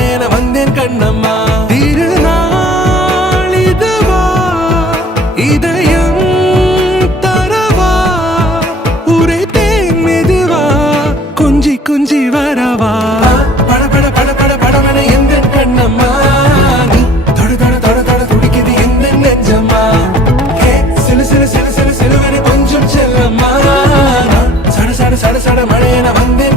மழையென வந்தேன் கண்ணம்மா. திருநாள் இதுவா இதயம் தரவா உரைத்தேன் மெதுவா கொஞ்சி கொஞ்சி வரவா பட பட பட பட படவென எந்தன் கண்ணம்மா. நீ தொட தொட தொட தொட துடிக்குது எந்த நெஞ்சம்மா. சிலு சிலு சிலு சிலு சிலுவென கொஞ்சம் செல்லம்மா. சட சட சட சட மழையென வந்தேன்